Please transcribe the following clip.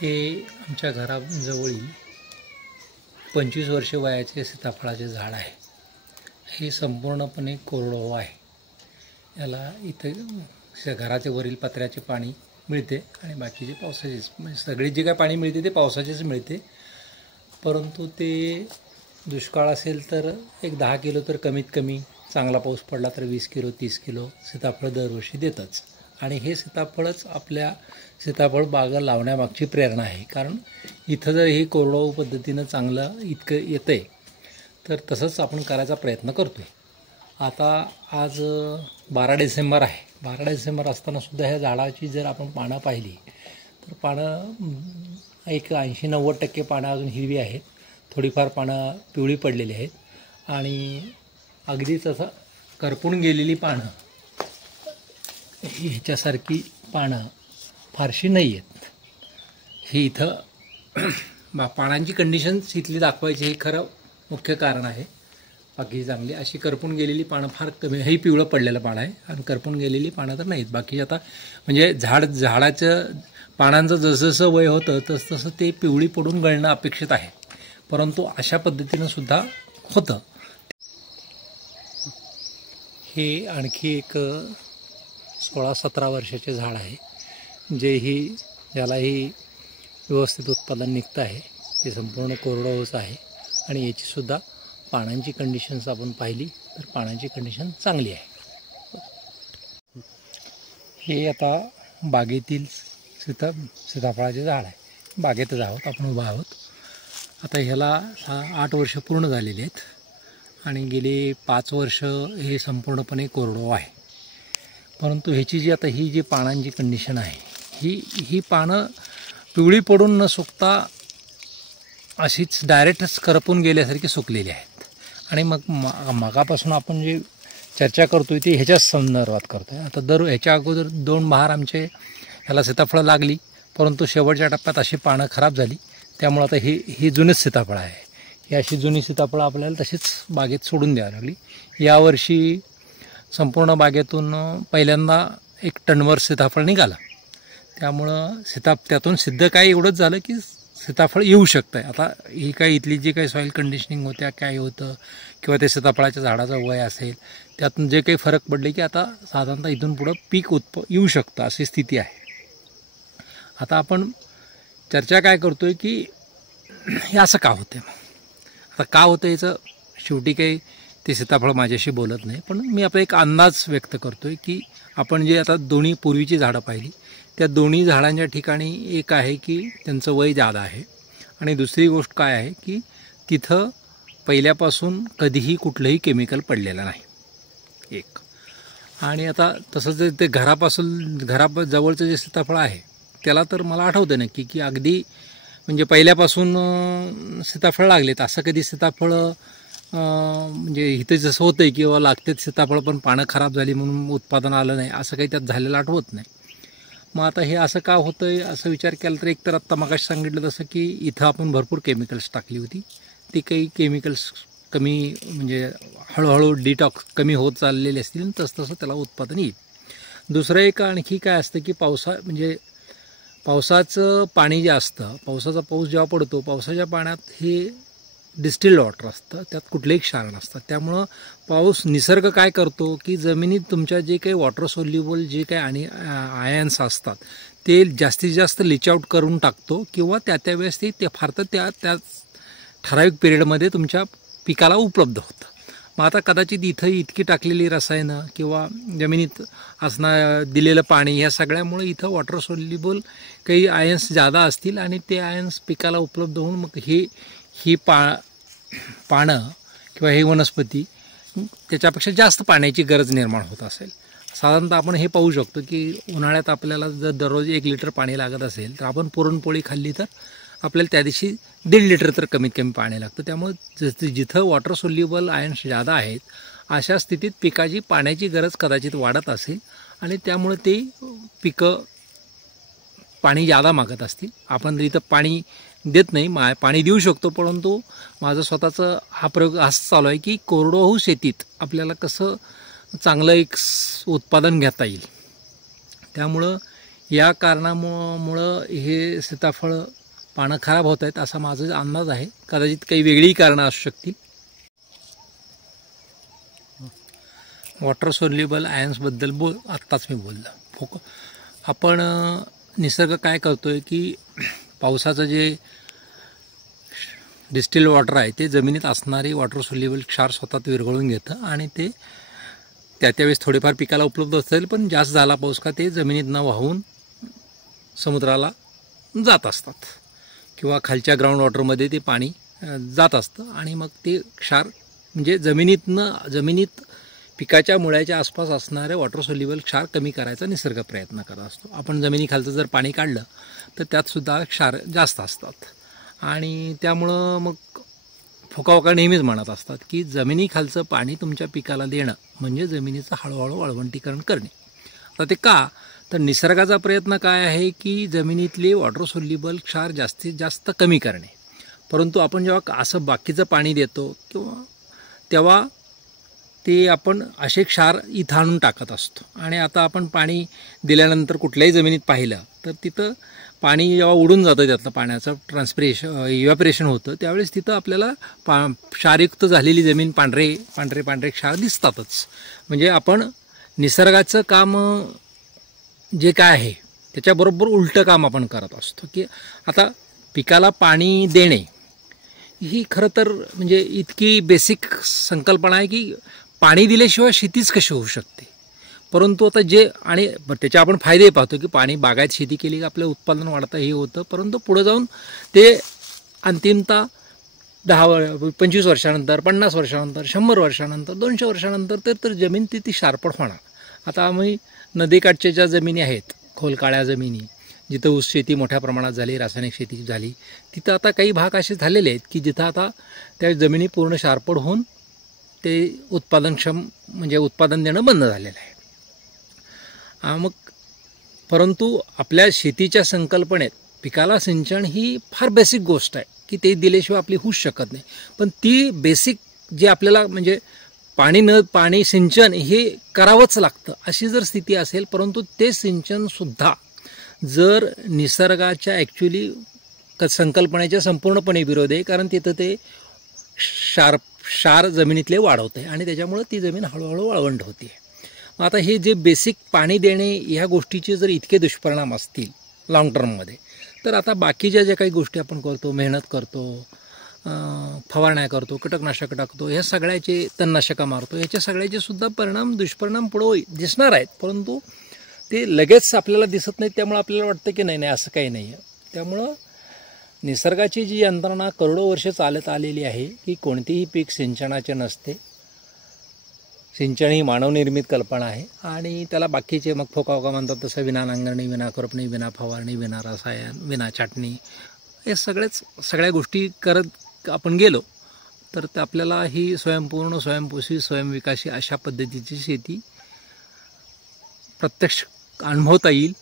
हे आमच्या घराजवळील 25 वर्षे वयाचे सीताफळाचे झाड आहे। हे संपूर्णपणे कोरडवाहू आहे। याला इथे घराच्या वरील पत्र्याचे पाणी मिळते आणि बाकीचे पावसाचेच, म्हणजे सगळे जे काय पाणी मिळते ते पावसाचेच मिळते। परंतु ते दुष्काळ असेल तर एक 10 किलो तर कमीत कमी, चांगला पाऊस पडला तर 20 किलो 30 किलो सीताफळ दरवर्षी देतच। आणि हे सीताफळच आपल्या सीताफळ बागा लावण्यामागची प्रेरणा आहे। कारण इथं जर हे कोरडवाहू पद्धतीनं चांगलं इतकं येतंय तर तसंच आपण करायचा प्रयत्न करतोय। आता आज 12 डिसेंबर आहे। 12 डिसेंबर असताना सुद्धा ह्या झाडाची जर आपण पानं पाहिली तर पानं एक 80-90% पानं अजून हिरवी आहेत, थोडीफार पानं पिवळी पडलेली आहेत आणि अगदीच असं करपून गेलेली पानं, ह्याच्यासारखी पानं फारशी नाही आहेत। ही इथं पानांची कंडिशन्स इथली दाखवायची हे खरं मुख्य कारण आहे। बाकी चांगली अशी करपून गेलेली पानं फार कमी, हे पिवळं पडलेलं पानं आहे आणि करपून गेलेली पानं तर नाहीत। बाकी आता म्हणजे झाडाचं पानांचं जसं वय होतं तसं ते पिवळी पडून गळणं अपेक्षित आहे, परंतु अशा पद्धतीनं सुद्धा होतं। हे आणखी एक 16-17 वर्षाचे झाड आहे, ज्यालाही व्यवस्थित उत्पादन निघतं आहे। ते संपूर्ण कोरडवाहूच आहे आणि याचीसुद्धा पानांची कंडिशन्स आपण पाहिली तर पानांची कंडिशन चांगली आहे। हे आता बागेतील सीताफळाचे झाड आहे। बागेतच आहोत आपण, उभा आहोत। आता ह्याला 8 वर्ष पूर्ण झालेली आहेत आणि गेली 5 वर्ष हे संपूर्णपणे कोरडवाहू आहे। परंतु ह्याची जी आता ही जी पानांची कंडिशन आहे, ही पानं पिवळी पडून न सुकता अशीच डायरेक्टच करपून गेल्यासारखी सुकलेली आहेत। आणि मगापासून आपण जे चर्चा करतोय ती ह्याच्याच संदर्भात करतोय। आता ह्याच्या अगोदर 2 बहार आमचे ह्याला सीताफळं लागली, परंतु शेवटच्या टप्प्यात अशी पानं खराब झाली, त्यामुळे आता ही जुनीच सीताफळ आहे। ही अशी जुनी सीताफळं आपल्याला तशीच बागेत सोडून द्यावी लागली। यावर्षी संपूर्ण बागेतून पहिल्यांदा 1 टनवर सीताफळ निघालं, त्यामुळं त्यातून सिद्ध काय एवढंच झालं की सीताफळ येऊ शकतं आहे। आता ही काय इथली जी काही सॉईल कंडिशनिंग होत्या, काय होतं किंवा ते सीताफळाच्या झाडाचं वय असेल, त्यातून जे काही फरक पडले की आता साधारणतः इथून पुढं पीक येऊ शकतं अशी स्थिती आहे। आता आपण चर्चा काय करतोय की हे असं का होतं। आता का होतं याचं शेवटी काही ते सीताफळ माझ्याशी बोलत नाही, पण मी आपला एक अंदाज व्यक्त करतोय की आपण जे आता दोन्ही पूर्वीची झाडं पाहिली, त्या दोन्ही झाडांच्या ठिकाणी एक आहे की त्यांचं वय जादा आहे आणि दुसरी गोष्ट काय आहे की तिथं पहिल्यापासून कधीही कुठलंही केमिकल पडलेलं नाही एक। आणि आता तसंच ते घराजवळचं जे सीताफळ आहे त्याला तर मला आठवतं नक्की की अगदी म्हणजे पहिल्यापासून सीताफळ लागलेत, असं कधी सीताफळ म्हणजे इथं जसं होतंय किंवा लागतेच सीताफळ पण पानं खराब झाली म्हणून उत्पादन आलं नाही, असं काही त्यात झालेलं आठवत नाही। मग आता हे असं का होतंय असं विचार केला तर एकतर आत्ता मगाशी सांगितलं तसं की इथं आपण भरपूर केमिकल्स टाकली होती, ती काही केमिकल्स कमी म्हणजे हळूहळू डिटॉक्स कमी होत चाललेले असतील, तसं त्याला उत्पादन येईल। दुसरं एक आणखी काय असतं की पावसाचं पाणी जे असतं, पाऊस जेव्हा पडतो, पावसाच्या पाण्यात हे डिस्टिल्ड वॉटर असतं, त्यात कुठलेही क्षार नसतात। त्यामुळं निसर्ग काय करतो की जमिनीत तुमच्या जे काही वॉटर सोल्युबल जे काही आयन्स असतात ते जास्तीत जास्त लीच आउट करून टाकतो किंवा त्या वेळेस ते फार तर त्या ठराविक पिरियडमध्ये तुमच्या पिकाला उपलब्ध होतं। मग आता कदाचित इथं इतकी टाकलेली रसायनं किंवा जमिनीत दिलेलं पाणी, या सगळ्यामुळे इथं वॉटर सोल्युबल काही आयन्स जादा असतील आणि ते आयन्स पिकाला उपलब्ध होऊन मग ही पानं किंवा ही वनस्पती त्याच्यापेक्षा जास्त पाण्याची गरज निर्माण होत असेल। साधारणतः आपण हे पाहू शकतो की उन्हाळ्यात आपल्याला जर दररोज 1 लिटर पाणी लागत असेल तर आपण पुरणपोळी खाल्ली तर आपल्याला त्या दिवशी 1.5 लिटर तर कमीत कमी पाणी लागतं। त्यामुळे जिथं वॉटर सोल्युबल आयन्स जादा आहेत अशा स्थितीत पिकाची पाण्याची गरज कदाचित वाढत असेल आणि त्यामुळे ते पिकं पाणी जादा मागत असतील। आपण इथं पाणी देत नाही, पाणी देऊ शकतो, परंतु माझं स्वतःचं हा प्रयोग असं चालू आहे की कोरडवाहू शेतीत आपल्याला कसं चांगलं एक उत्पादन घेता येईल। त्यामुळं या कारणामुळं हे सीताफळ पानं खराब होत आहेत असा माझा अंदाज आहे. कदाचित काही वेगळी कारणं असू शकतील. वॉटर सोल्युबल आयन्सबद्दल आत्ताच मी बोललो. आपण निसर्ग काय करतोय की पावसाचं जे डिस्टिल वॉटर आहे ते जमिनीत असणारी वॉटर सोल्युबल क्षार स्वतःत विरघळून घेतं आणि ते त्यावेळेस थोडेफार पिकाला उपलब्ध असेल, पण जास्त झाला पाऊस का ते जमिनीत न वाहून समुद्राला जात असतात किंवा खालच्या ग्राउंड वॉटरमध्ये ते पाणी जात असतं आणि मग ते क्षार म्हणजे जमिनीत पिकाच्या मुळ्याच्या आसपास असणारे वॉटर सोल्युबल क्षार कमी करायचा निसर्ग प्रयत्न करत असतो. आपण जमिनीखालचं जर पाणी काढलं तर त्यातसुद्धा क्षार जास्त असतात आणि त्यामुळं मग फोकावका नेहमीच म्हणत असतात की जमिनीखालचं पाणी तुमच्या पिकाला देणं म्हणजे जमिनीचं हळूहळू वाळवंटीकरण करणे. आता ते का, तर निसर्गाचा प्रयत्न काय आहे की जमिनीतले वॉटर सोल्युबल क्षार जास्तीत जास्त कमी करणे. परंतु आपण जेव्हा असं बाकीचं पाणी देतो तेव्हा ते आपण असे क्षार इथं आणून टाकत असतो. आणि आता आपण पाणी दिल्यानंतर कुठल्याही जमिनीत पाहिलं तर तिथं पाणी जेव्हा उडून जातं त्यातलं पाण्याचं इव्हॅपरेशन होतं त्यावेळेस तिथं आपल्याला क्षारयुक्त झालेली जमीन पांढरे क्षार दिसतातच. म्हणजे आपण निसर्गाचं काम जे काय आहे त्याच्याबरोबर उलटं काम आपण करत असतो. की आता पिकाला पाणी देणे ही खरं तर म्हणजे इतकी बेसिक संकल्पना आहे की पाणी दिल्याशिवाय शेतीच कशी होऊ शकते. परंतु आता आणि त्याचे आपण फायदे पाहतो की पाणी बागायत शेती केली की आपलं उत्पादन वाढतं हे होतं, परंतु पुढे जाऊन ते अंतिमतः 10-25 वर्षानंतर 50 वर्षानंतर 100 वर्षानंतर 200 वर्षानंतर तर जमीन ती शारपट होणार. आता आम्ही नदीकाठच्या ज्या जमिनी आहेत खोलकाळ्या जमिनी जिथं ऊस शेती मोठ्या प्रमाणात झाली, रासायनिक शेती झाली, तिथं आता काही भाग असे झालेले आहेत की जिथं आता त्या जमिनी पूर्ण शारपट होऊन ते उत्पादनक्षम म्हणजे उत्पादन देणं बंद झालेलं आहे. मग परंतु आपल्या शेतीच्या संकल्पनेत पिकाला सिंचन ही फार बेसिक गोष्ट आहे की ते दिल्याशिवाय आपली होऊच शकत नाही. पण ती बेसिक जे आपल्याला म्हणजे पाणी सिंचन हे करावंच लागतं अशी जर स्थिती असेल, परंतु ते सिंचनसुद्धा जर निसर्गाच्या ॲक्च्युली संकल्पनेच्या संपूर्णपणे विरोध आहे. कारण तिथं ते क्षार जमिनीतले वाढवते आणि त्याच्यामुळं ती जमीन हळूहळू वाळवंट होते. आता हे जे बेसिक पाणी देणे ह्या गोष्टीचे जर इतके दुष्परिणाम असतील लाँग टर्ममध्ये, तर आता बाकीच्या ज्या काही गोष्टी आपण करतो, मेहनत करतो, फवारण्या करतो, कीटकनाशक टाकतो, ह्या सगळ्याचे तणनाशकं मारतो, ह्याच्या सगळ्याचे सुद्धा दुष्परिणाम पुढे दिसणार आहेत, परंतु ते लगेच आपल्याला दिसत नाहीत. त्यामुळे आपल्याला वाटतं की नाही असं काही नाही आहे. त्यामुळं निसर्गाची जी यंत्रणा करोडो वर्ष चालत आलेली आहे की कोणतीही पीक सिंचनाचे नसते. सिंचन ही मानवनिर्मित कल्पना आहे आणि त्याला बाकीचे मग फोकावका म्हणतात तसं विना नांगरणी, विना खुरपणी, विना फवारणी, विना रसायन, विना छाटणी, हे सगळ्या गोष्टी करत आपण गेलो तर आपल्याला ही स्वयंपूर्ण, स्वयंपोषी, स्वयंविकासी अशा पद्धतीची शेती प्रत्यक्ष अनुभवता येईल.